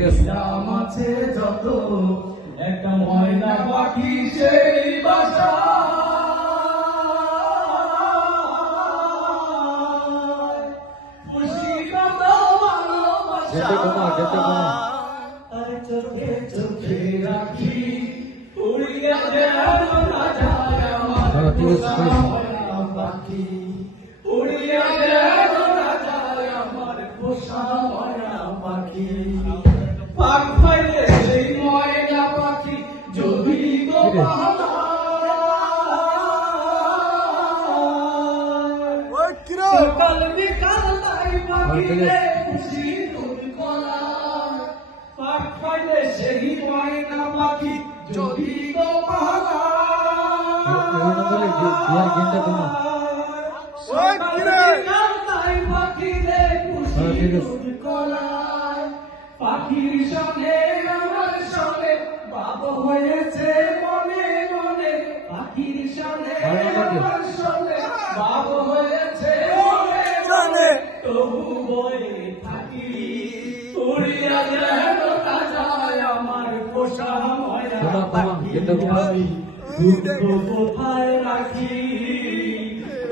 আছে যত একটা ময়না পাখি সেই বাসা চোখে চোখে রাখি উড়িয়া যেন না যায় আমার পাখি উড়িয়া যেন না যায় আমার পোষা ময়না পাখি পাখ পাইলে সেই ময়না পাখি যদি গো সকাল বিকাল তাই পাখিরে খুশি তুমি কলা পাখ পাইলে সেই ময়না পাখি যদি গো পালা পাখির সঙ্গে আমার সঙ্গে বাপ হয়েছে মনে মনে পাখির সঙ্গে আমার সঙ্গে বাপ হয়েছে মনে মনে তবু বয়ে থাকি উড়িয়া যেন না যায় আমার পোষা ময়না পাখি কোথায় রাখি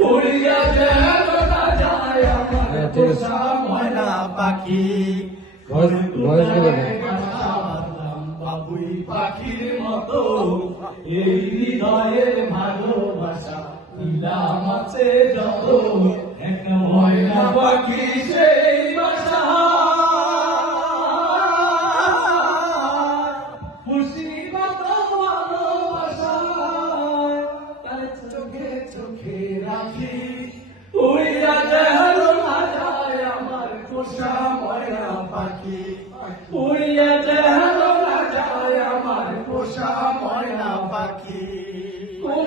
উড়িয়া যেন না যায় আমার পোষা ময়না পাখি বাবুই পাখির মতো এই হৃদয়ের ভালোবাসা দিলাম আছে যত একটা ময়না পাখি সেই বাসা মুসিবত ভালোবাসা তার চোখে চোখে রাখি উড়িয়া যেন না যায় আমার পোষা ময়না পাখি উড়িয়া যেন না যায় আমার পোষা ময়না পাখি।